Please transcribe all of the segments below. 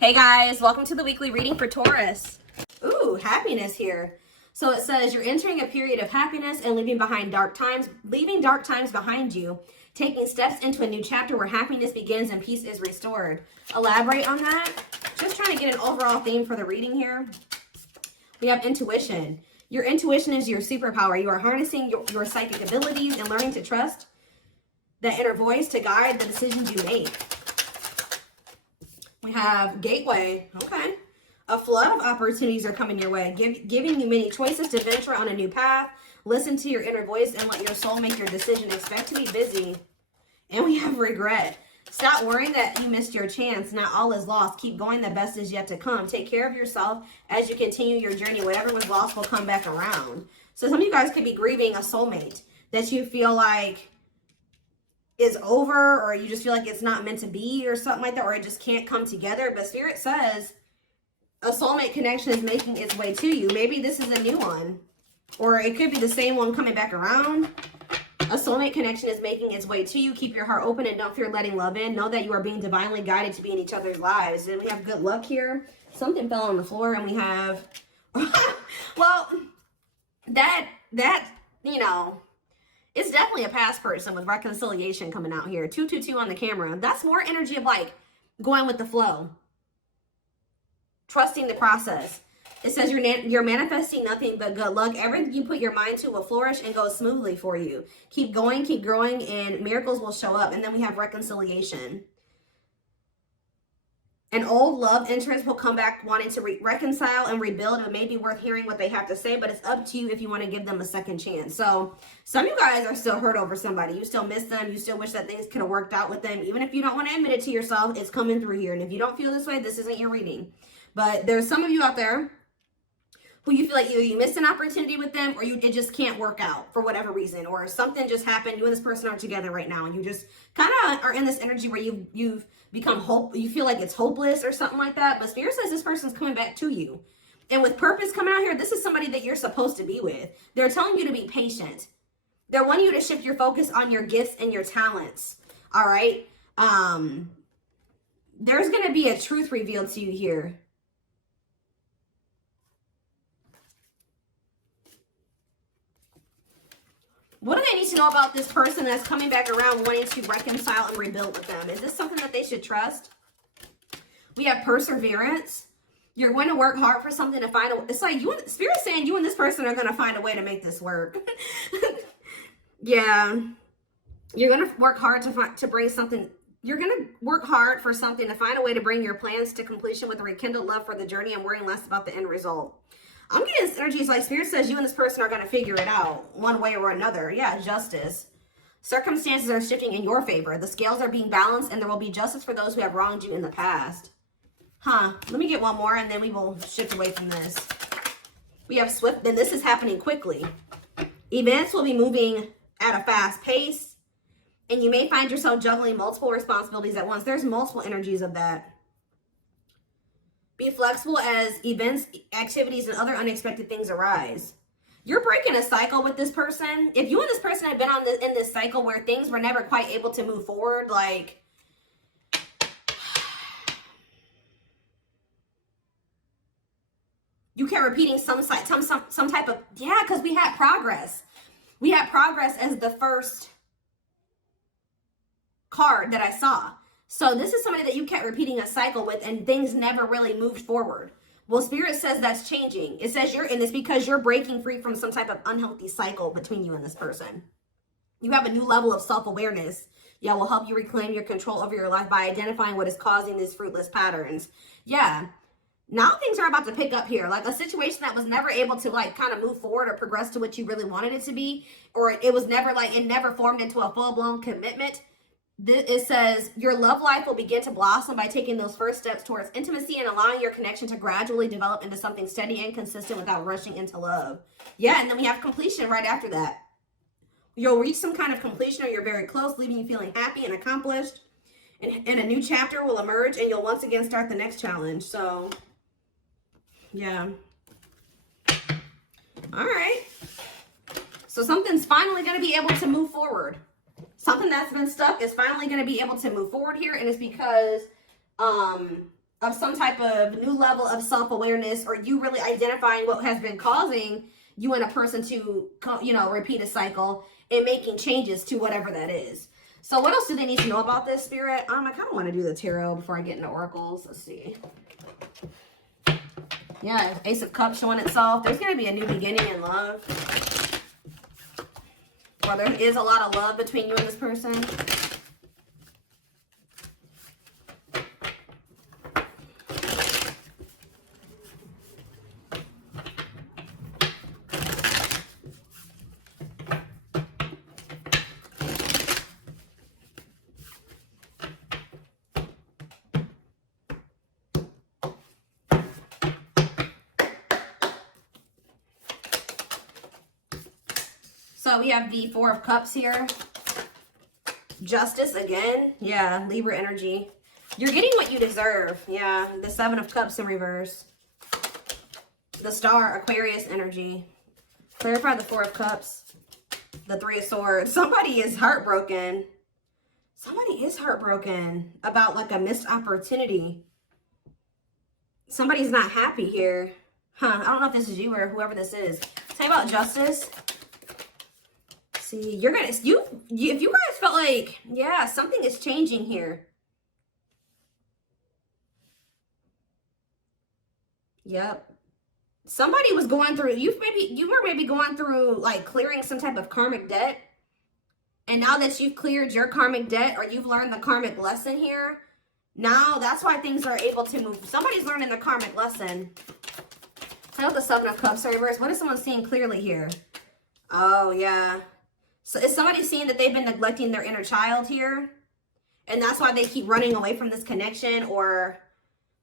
Hey guys, welcome to the weekly reading for Taurus. Ooh, happiness here. So it says you're entering a period of happiness and leaving dark times behind you, taking steps into a new chapter where happiness begins and peace is restored. Elaborate on that. Just trying to get an overall theme for the reading here. We have intuition. Your intuition is your superpower. You are harnessing your psychic abilities and learning to trust that inner voice to guide the decisions you make. We have gateway. Okay. A flood of opportunities are coming your way, giving you many choices to venture on a new path. Listen to your inner voice and let your soul make your decision. Expect to be busy. And we have regret. Stop worrying that you missed your chance. Not all is lost. Keep going. The best is yet to come. Take care of yourself as you continue your journey. Whatever was lost will come back around. So some of you guys could be grieving a soulmate that you feel like is over, or you just feel like it's not meant to be or something like that, or it just can't come together. But Spirit says a soulmate connection is making its way to you. Maybe this is a new one, or it could be the same one coming back around. A soulmate connection is making its way to you. Keep your heart open and don't fear letting love in. Know that you are being divinely guided to be in each other's lives. And we have good luck here. Something fell on the floor, and we have well, that you know, it's definitely a past person with reconciliation coming out here. 222 on the camera. That's more energy of like going with the flow. Trusting the process. It says you're manifesting nothing but good luck. Everything you put your mind to will flourish and go smoothly for you. Keep going, keep growing, and miracles will show up. And then we have reconciliation. An old love interest will come back wanting to reconcile and rebuild. It may be worth hearing what they have to say, but it's up to you if you want to give them a second chance. So some of you guys are still hurt over somebody. You still miss them. You still wish that things could have worked out with them. Even if you don't want to admit it to yourself, it's coming through here. And if you don't feel this way, this isn't your reading. But there's some of you out there who you feel like either you missed an opportunity with them, or it just can't work out for whatever reason, or something just happened. You and this person are together right now, and you just kind of are in this energy where you've become you feel like it's hopeless or something like that. But Spirit says this person's coming back to you, and with purpose coming out here. This is somebody that you're supposed to be with. They're telling you to be patient. They're wanting you to shift your focus on your gifts and your talents. All right. There's going to be a truth revealed to you here. What do they need to know about this person that's coming back around wanting to reconcile and rebuild with them? Is this something that they should trust? We have perseverance. You're going to work hard for something to find a... It's like Spirit's saying you and this person are going to find a way to make this work. Yeah. You're going to work hard to bring something... You're going to work hard for something to find a way to bring your plans to completion with a rekindled love for the journey and worrying less about the end result. I'm getting this energy. It's like Spirit says you and this person are going to figure it out one way or another. Yeah, justice. Circumstances are shifting in your favor. The scales are being balanced, and there will be justice for those who have wronged you in the past. Let me get one more, and then we will shift away from this. We have swift, then this is happening quickly. Events will be moving at a fast pace, and you may find yourself juggling multiple responsibilities at once. There's multiple energies of that. Be flexible as events, activities, and other unexpected things arise. You're breaking a cycle with this person. If you and this person have been in this cycle where things were never quite able to move forward, like you kept repeating some type of, yeah, because we had progress. We had progress as the first card that I saw. So this is somebody that you kept repeating a cycle with, and things never really moved forward. Well, Spirit says that's changing. It says you're in this because you're breaking free from some type of unhealthy cycle between you and this person. You have a new level of self-awareness. Yeah, will help you reclaim your control over your life by identifying what is causing these fruitless patterns. Yeah. Now things are about to pick up here. Like a situation that was never able to like kind of move forward or progress to what you really wanted it to be. Or it was never like, it never formed into a full-blown commitment. It says your love life will begin to blossom by taking those first steps towards intimacy and allowing your connection to gradually develop into something steady and consistent without rushing into love. Yeah, and then we have completion right after that. You'll reach some kind of completion, or you're very close, leaving you feeling happy and accomplished. And a new chapter will emerge, and you'll once again start the next challenge. So, yeah. All right. So something's finally going to be able to move forward. Something that's been stuck is finally going to be able to move forward here. And it's because of some type of new level of self-awareness, or you really identifying what has been causing you and a person to, you know, repeat a cycle and making changes to whatever that is. So what else do they need to know about this, Spirit? I kind of want to do the tarot before I get into oracles. Let's see. Yeah, Ace of Cups showing itself. There's going to be a new beginning in love. Or there is a lot of love between you and this person. So we have the Four of Cups here. Justice again. Yeah, Libra energy. You're getting what you deserve. Yeah, the Seven of Cups in reverse. The Star, Aquarius energy. Clarify the Four of Cups. The Three of Swords. Somebody is heartbroken. Somebody is heartbroken about like a missed opportunity. Somebody's not happy here. Huh, I don't know if this is you or whoever this is. Tell me about Justice. See, you're gonna, if you guys felt like, yeah, something is changing here. Yep. Somebody was going through, you were maybe going through like clearing some type of karmic debt. And now that you've cleared your karmic debt, or you've learned the karmic lesson here, now that's why things are able to move. Somebody's learning the karmic lesson. Tell me about the Seven of Cups reverse. What is someone seeing clearly here? Oh, yeah. So is somebody seeing that they've been neglecting their inner child here? And that's why they keep running away from this connection? Or,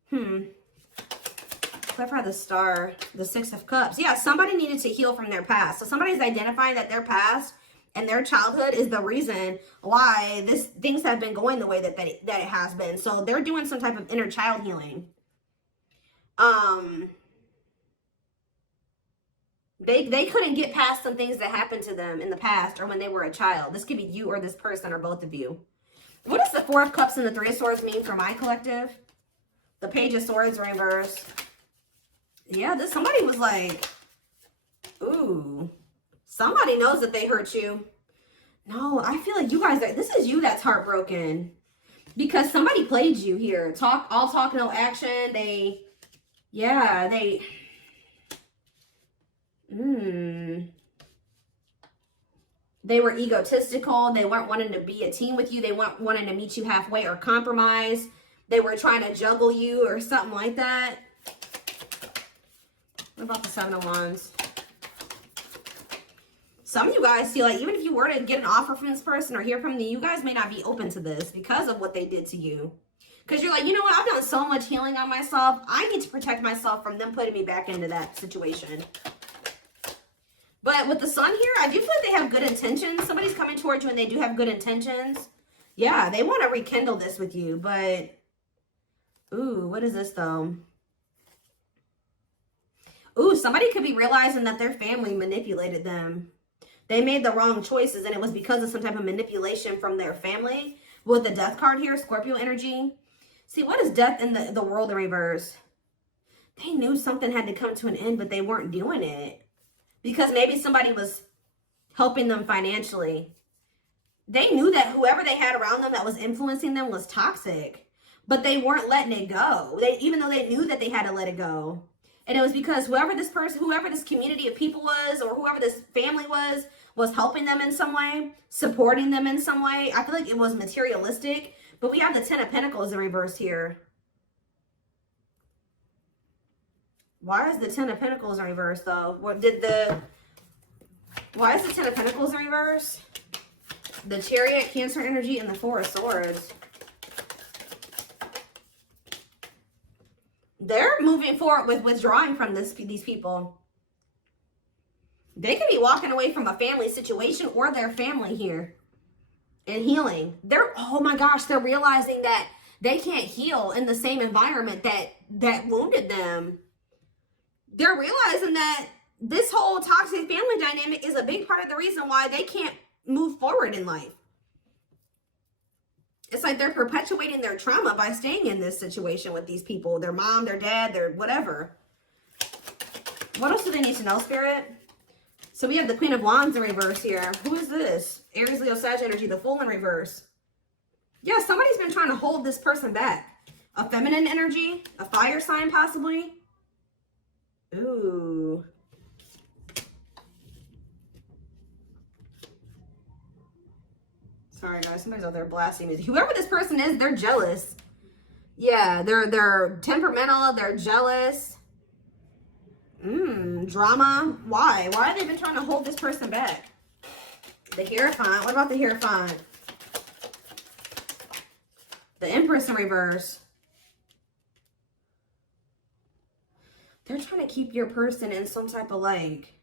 clarify the Star, the Six of Cups. Yeah, somebody needed to heal from their past. So somebody's identifying that their past and their childhood is the reason why things have been going the way that it has been. So they're doing some type of inner child healing. They couldn't get past some things that happened to them in the past or when they were a child. This could be you or this person or both of you. What does the Four of Cups and the Three of Swords mean for my collective? The Page of Swords reverse. Yeah, somebody was like, ooh, somebody knows that they hurt you. No, I feel like you guys this is you that's heartbroken. Because somebody played you here. All talk, no action. They were egotistical. They weren't wanting to be a team with you. They weren't wanting to meet you halfway or compromise. They were trying to juggle you or something like that. What about the Seven of Wands? Some of you guys feel like even if you were to get an offer from this person or hear from them, you guys may not be open to this because of what they did to you. Because you're like, you know what? I've done so much healing on myself. I need to protect myself from them putting me back into that situation. But with the Sun here, I do feel like they have good intentions. Somebody's coming towards you and they do have good intentions. Yeah, they want to rekindle this with you. But, ooh, what is this though? Ooh, somebody could be realizing that their family manipulated them. They made the wrong choices and it was because of some type of manipulation from their family. With the Death card here, Scorpio energy. See, what is Death in the World in reverse? They knew something had to come to an end, but they weren't doing it. Because maybe somebody was helping them financially. They knew that whoever they had around them that was influencing them was toxic. But they weren't letting it go. Even though they knew that they had to let it go. And it was because whoever this community of people was, or whoever this family was helping them in some way, supporting them in some way. I feel like it was materialistic. But we have the Ten of Pentacles in reverse here. Why is the Ten of Pentacles in reverse, though? Why is the Ten of Pentacles in reverse? The Chariot, Cancer energy, and the Four of Swords. They're moving forward with withdrawing from these people. They could be walking away from a family situation or their family here and healing. Oh my gosh, they're realizing that they can't heal in the same environment that wounded them. They're realizing that this whole toxic family dynamic is a big part of the reason why they can't move forward in life. It's like they're perpetuating their trauma by staying in this situation with these people. Their mom, their dad, their whatever. What else do they need to know, Spirit? So we have the Queen of Wands in reverse here. Who is this? Aries, Leo, Sag energy, the Fool in reverse. Yeah, somebody's been trying to hold this person back. A feminine energy, a fire sign possibly. Ooh. Sorry guys, somebody's out there blasting music. Whoever this person is, they're jealous. Yeah, they're temperamental, they're jealous. Drama. Why? Why have they been trying to hold this person back? The Hierophant. What about the Hierophant? The Empress in reverse. They're trying to keep your person in some type of like...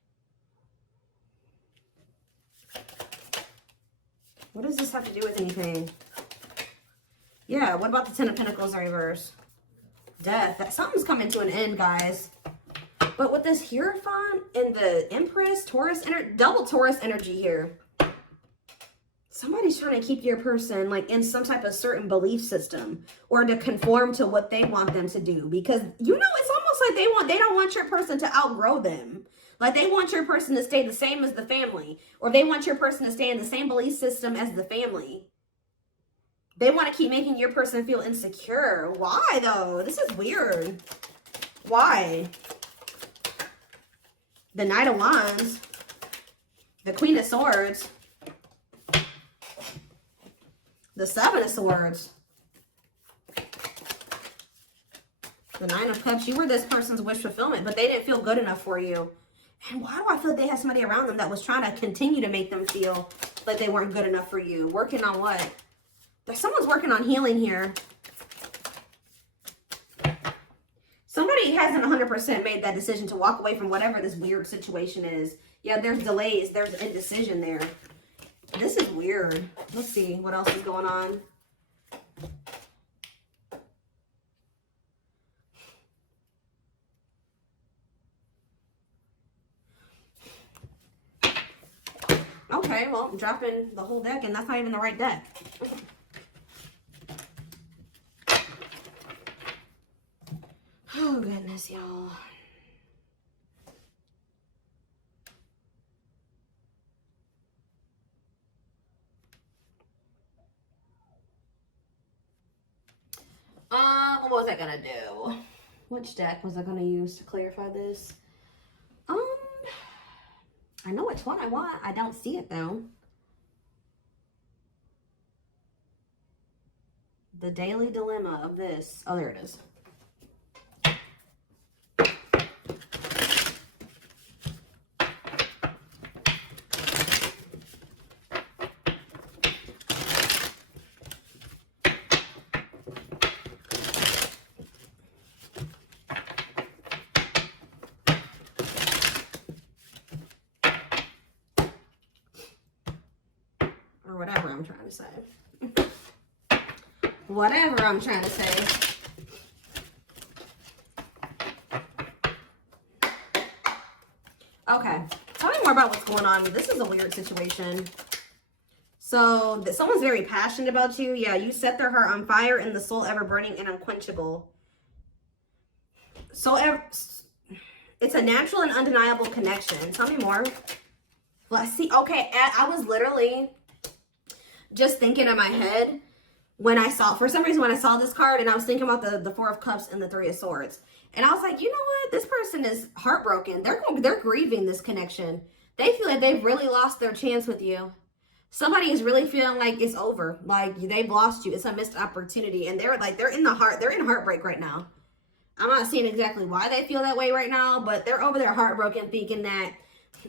What does this have to do with anything? Yeah, what about the Ten of Pentacles in reverse? Death. Something's coming to an end, guys. But with this Hierophant and the Empress, Taurus, double Taurus energy here. Somebody's trying to keep your person like in some type of certain belief system or to conform to what they want them to do. Because, you know, it's almost like they don't want your person to outgrow them. Like they want your person to stay the same as the family. Or they want your person to stay in the same belief system as the family. They want to keep making your person feel insecure. Why though? This is weird. Why? The Knight of Wands, the Queen of Swords, the Seven of Swords, the Nine of Cups. You were this person's wish fulfillment, but they didn't feel good enough for you. And why do I feel like they had somebody around them that was trying to continue to make them feel like they weren't good enough for you? Working on what? Someone's working on healing here. Somebody hasn't 100% made that decision to walk away from whatever this weird situation is. Yeah, there's delays. There's indecision there. This is weird. Let's see what else is going on. Okay, well, I'm dropping the whole deck, and that's not even the right deck. Oh, goodness, y'all. What was I gonna do? Which deck was I gonna use to clarify this? I know which one I want. I don't see it, though. The daily dilemma of this. Oh, there it is. Or whatever I'm trying to say. Whatever I'm trying to say. Okay. Tell me more about what's going on. This is a weird situation. So, someone's very passionate about you. Yeah, you set their heart on fire and the soul ever burning and unquenchable. So, it's a natural and undeniable connection. Tell me more. Let's see. Okay, I was literally just thinking in my head when I saw, for some reason, when I saw this card, and I was thinking about the Four of Cups and the Three of Swords. And I was like, you know what? This person is heartbroken. They're grieving this connection. They feel like they've really lost their chance with you. Somebody is really feeling like it's over. Like they've lost you. It's a missed opportunity. And they're in heartbreak right now. I'm not seeing exactly why they feel that way right now, but they're over there heartbroken, thinking that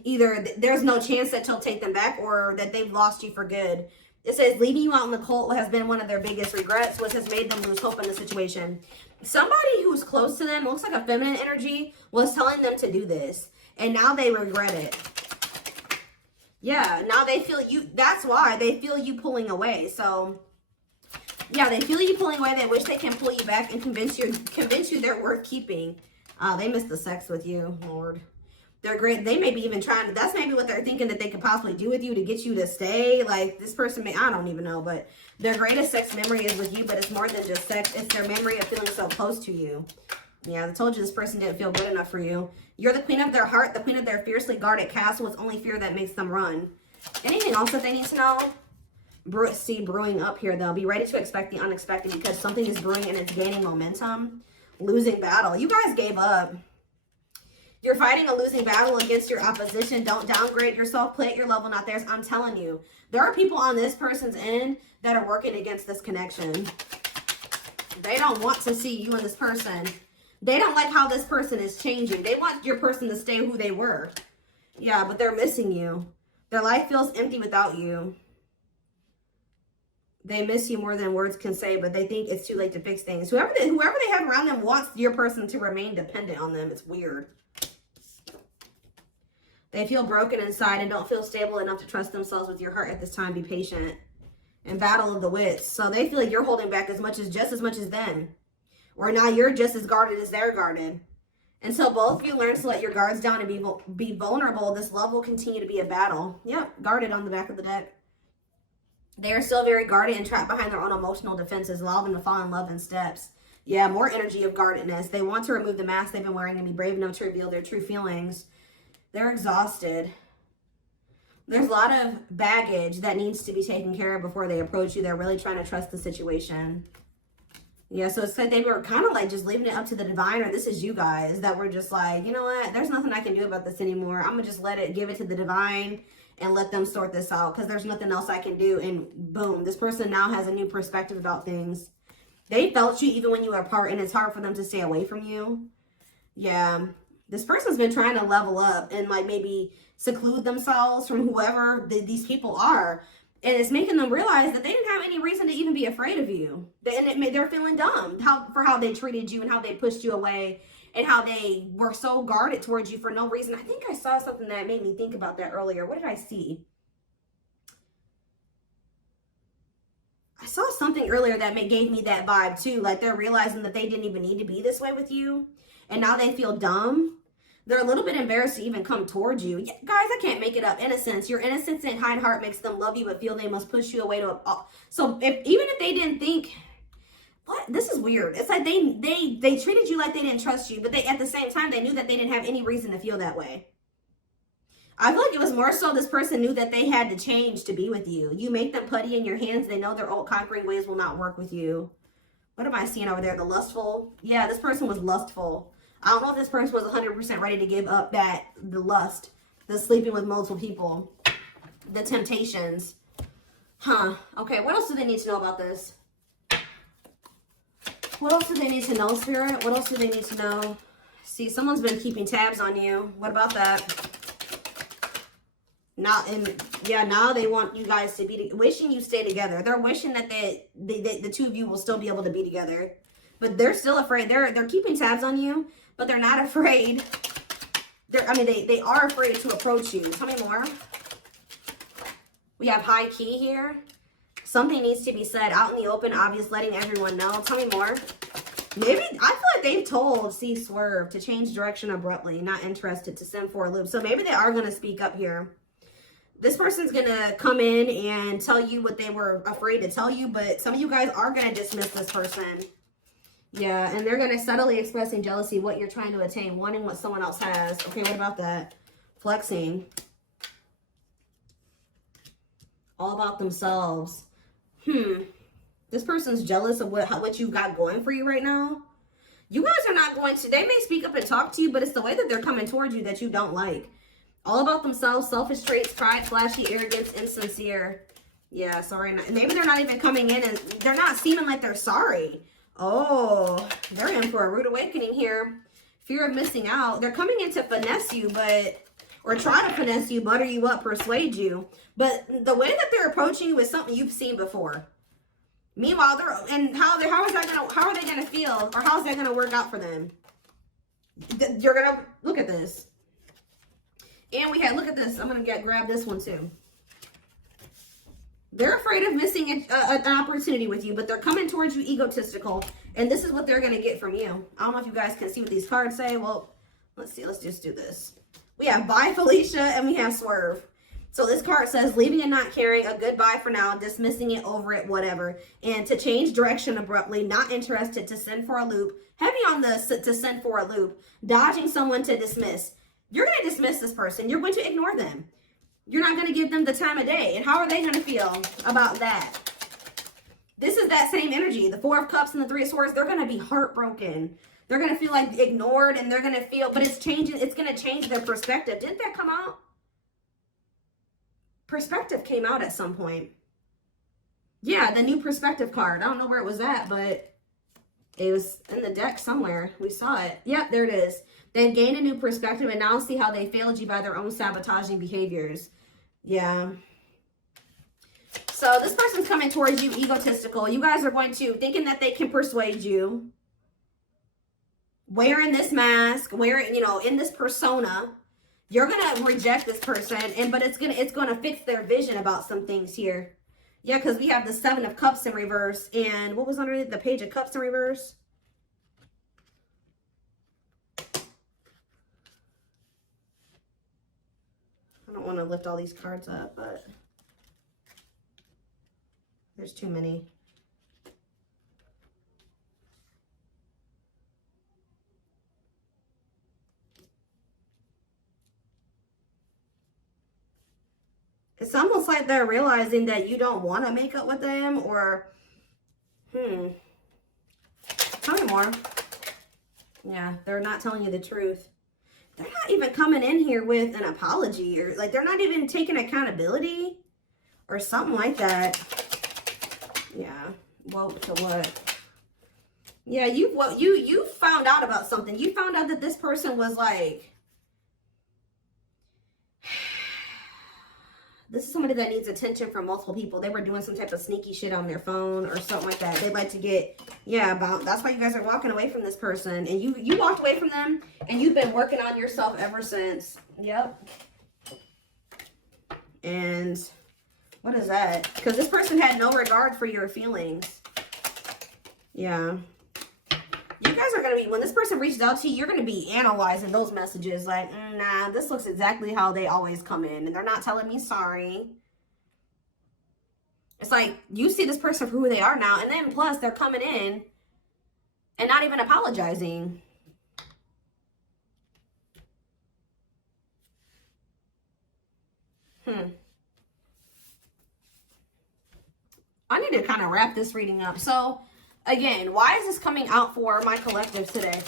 either there's no chance that you'll take them back or that they've lost you for good. It says, leaving you out in the cold has been one of their biggest regrets, which has made them lose hope in the situation. Somebody who's close to them, looks like a feminine energy, was telling them to do this. And now they regret it. Yeah, now they feel you. That's why they feel you pulling away. So, yeah, they feel you pulling away. They wish they can pull you back and convince you they're worth keeping. They miss the sex with you, Lord. They're great. They may be even trying to, that's maybe what they're thinking that they could possibly do with you to get you to stay. Like this person may, I don't even know, but their greatest sex memory is with you, but it's more than just sex. It's their memory of feeling so close to you. Yeah, I told you this person didn't feel good enough for you. You're the queen of their heart, the queen of their fiercely guarded castle. It's only fear that makes them run. Anything else that they need to know? Brewing up here though. Be ready to expect the unexpected because something is brewing and it's gaining momentum. Losing battle. You guys gave up. You're fighting a losing battle against your opposition. Don't downgrade yourself. Play at your level, not theirs. I'm telling you, there are people on this person's end that are working against this connection. They don't want to see you and this person. They don't like how this person is changing. They want your person to stay who they were. Yeah, but they're missing you. Their life feels empty without you. They miss you more than words can say, but they think it's too late to fix things. Whoever they have around them wants your person to remain dependent on them. It's weird. They feel broken inside and don't feel stable enough to trust themselves with your heart at this time. Be patient. And battle of the wits. So they feel like you're holding back just as much as them. Or now you're just as guarded as they're guarded. And so both of you learn to let your guards down and be vulnerable. This love will continue to be a battle. Yep, guarded on the back of the deck. They are still very guarded and trapped behind their own emotional defenses, allowing them to fall in love in steps. Yeah, more energy of guardedness. They want to remove the mask they've been wearing and be brave enough to reveal their true feelings. They're exhausted. There's a lot of baggage that needs to be taken care of before they approach you. They're really trying to trust the situation. Yeah, so it's like they were kind of like just leaving it up to the divine, or this is you guys that were just like, you know what? There's nothing I can do about this anymore. I'm going to just give it to the divine and let them sort this out because there's nothing else I can do. And boom, this person now has a new perspective about things. They felt you even when you were apart, and it's hard for them to stay away from you. Yeah. This person's been trying to level up and like maybe seclude themselves from whoever these people are. And it's making them realize that they didn't have any reason to even be afraid of you. They're feeling dumb for how they treated you and how they pushed you away and how they were so guarded towards you for no reason. I think I saw something that made me think about that earlier. What did I see? I saw something earlier that gave me that vibe too. Like they're realizing that they didn't even need to be this way with you. And now they feel dumb. They're a little bit embarrassed to even come towards you. Yeah, guys, I can't make it up. Innocence. Your innocence and kind heart makes them love you but feel they must push you away to so even if they didn't think, what? This is weird. It's like they treated you like they didn't trust you, but they at the same time they knew that they didn't have any reason to feel that way. I feel like it was more so this person knew that they had to change to be with you. You make them putty in your hands. They know their old conquering ways will not work with you. What am I seeing over there? The lustful? Yeah, this person was lustful. I don't know if this person was 100% ready to give up the lust, the sleeping with multiple people, the temptations. Huh. Okay, what else do they need to know about this? What else do they need to know, Spirit? What else do they need to know? See, someone's been keeping tabs on you. What about that? Now they want you guys to be wishing you stay together. They're wishing that the two of you will still be able to be together. But they're still afraid. They're keeping tabs on you. But they're not afraid. They are afraid to approach you. Tell me more. We have high key here. Something needs to be said out in the open, obvious, letting everyone know. Tell me more. Maybe, I feel like they've told Swerve to change direction abruptly, not interested, to send for a loop. So maybe they are going to speak up here. This person's going to come in and tell you what they were afraid to tell you, but some of you guys are going to dismiss this person. Yeah, and they're going to subtly expressing jealousy, what you're trying to attain, wanting what someone else has. Okay, what about that? Flexing. All about themselves. This person's jealous of what you got going for you right now. You guys are not going to, they may speak up and talk to you, but it's the way that they're coming towards you that you don't like. All about themselves, selfish traits, pride, flashy, arrogance, insincere. Yeah, sorry. Maybe they're not even coming in and they're not seeming like they're sorry. Oh, they're in for a rude awakening here. Fear of missing out. They're coming in to finesse you, or try to finesse you, butter you up, persuade you. But the way that they're approaching you is something you've seen before. Meanwhile, how are they gonna feel, or how's that gonna work out for them? You're gonna look at this, and look at this. I'm gonna grab this one too. They're afraid of missing an opportunity with you, but they're coming towards you egotistical, and this is what they're gonna get from you. I don't know if you guys can see what these cards say. Well, let's see. Let's just do this. We have bye, Felicia, and we have swerve. So this card says, leaving and not caring, a goodbye for now, dismissing it, over it, whatever. And to change direction abruptly, not interested, to send for a loop. Heavy on the to send for a loop. Dodging someone, to dismiss. You're going to dismiss this person. You're going to ignore them. You're not going to give them the time of day. And how are they going to feel about that? This is that same energy. The Four of Cups and the Three of Swords, they're going to be heartbroken. They're going to feel like ignored, and they're going to feel, but it's changing. It's going to change their perspective. Didn't that come out? Perspective came out at some point. Yeah, the new perspective card. I don't know where it was at, but it was in the deck somewhere. We saw it. Yep, there it is. They've gained a new perspective and now see how they failed you by their own sabotaging behaviors. Yeah. So this person's coming towards you egotistical. You guys are going to, thinking that they can persuade you. Wearing this mask, wearing, you know, in this persona. You're going to reject this person, but it's going to fix their vision about some things here. Yeah, because we have the Seven of Cups in reverse. And what was underneath the Page of Cups in reverse? I don't want to lift all these cards up, but there's too many. It's almost like they're realizing that you don't want to make up with them, or, tell me more. Yeah, they're not telling you the truth. They're not even coming in here with an apology, or like they're not even taking accountability or something like that. Yeah, well, to what? Yeah, you found out about something. You found out that this person was like, this is somebody that needs attention from multiple people. They were doing some type of sneaky shit on their phone or something like that. They'd like to get, that's why you guys are walking away from this person. And you walked away from them, and you've been working on yourself ever since. Yep. And what is that? Because this person had no regard for your feelings. Yeah. You guys are going to be, when this person reaches out to you, you're going to be analyzing those messages like, nah, this looks exactly how they always come in. And they're not telling me sorry. It's like, you see this person for who they are now. And then plus, they're coming in and not even apologizing. I need to kind of wrap this reading up. So, again, why is this coming out for my collective today?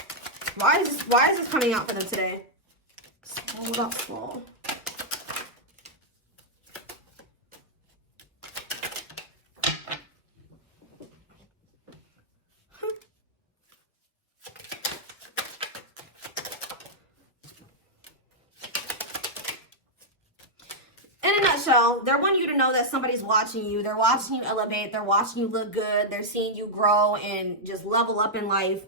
Why is this coming out for them today? Hold up, slow. In a nutshell, they're wanting you to know that somebody's watching you. They're watching you elevate. They're watching you look good. They're seeing you grow and just level up in life.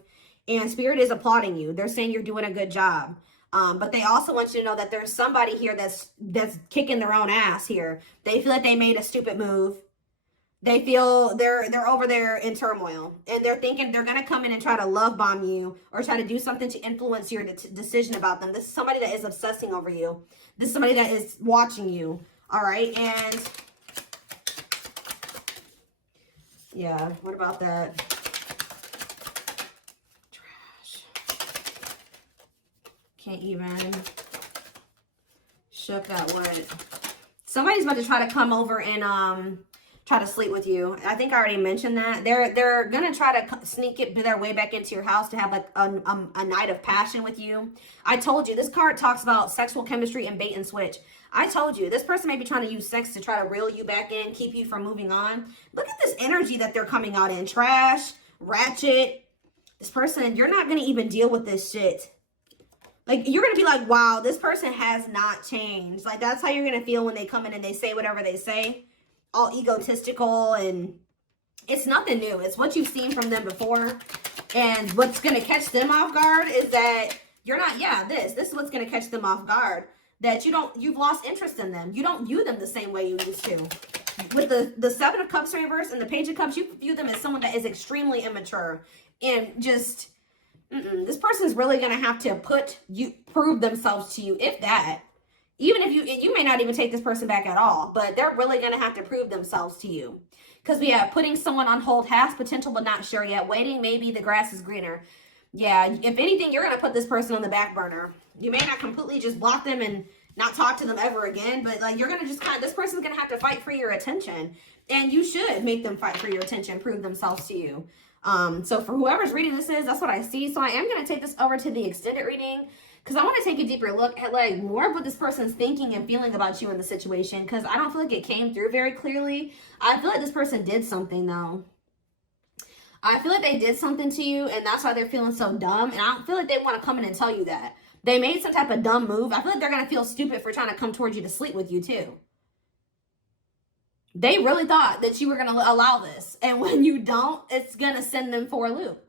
And Spirit is applauding you. They're saying you're doing a good job. But they also want you to know that there's somebody here that's kicking their own ass here. They feel like they made a stupid move. They feel they're over there in turmoil. And they're thinking they're going to come in and try to love bomb you or try to do something to influence your decision about them. This is somebody that is obsessing over you. This is somebody that is watching you. All right. And yeah, what about that? Trash. Can't even. Shook that word. Somebody's about to try to come over and try to sleep with you. I think I already mentioned that. They're gonna try to sneak it their way back into your house to have like a night of passion with you. I told you, this card talks about sexual chemistry and bait and switch. I told you, this person may be trying to use sex to try to reel you back in, keep you from moving on. Look at this energy that they're coming out in. Trash, ratchet. This person, you're not gonna even deal with this shit. Like, you're gonna be like, wow, this person has not changed. Like, that's how you're gonna feel when they come in and they say whatever they say. All egotistical, and it's nothing new. It's what you've seen from them before. And what's going to catch them off guard is that you're not, this is what's going to catch them off guard. That you've lost interest in them. You don't view them the same way you used to. With the Seven of Cups reverse and the Page of Cups, you view them as someone that is extremely immature and just This person's really going to have to prove themselves to you, if that. Even if you may not even take this person back at all, but they're really going to have to prove themselves to you. Because we have putting someone on hold, has potential but not sure yet, waiting, maybe the grass is greener. Yeah, if anything, you're going to put this person on the back burner. You may not completely just block them and not talk to them ever again, but like you're going to just this person's going to have to fight for your attention. And you should make them fight for your attention, prove themselves to you. So for whoever's reading this that's what I see. So I am going to take this over to the extended reading because I want to take a deeper look at like more of what this person's thinking and feeling about you in the situation, because I don't feel like it came through very clearly. I feel like this person did something though. I feel like they did something to you and that's why they're feeling so dumb. And I don't feel like they want to come in and tell you that. They made some type of dumb move. I feel like they're going to feel stupid for trying to come towards you to sleep with you too. They really thought that you were going to allow this. And when you don't, it's going to send them for a loop.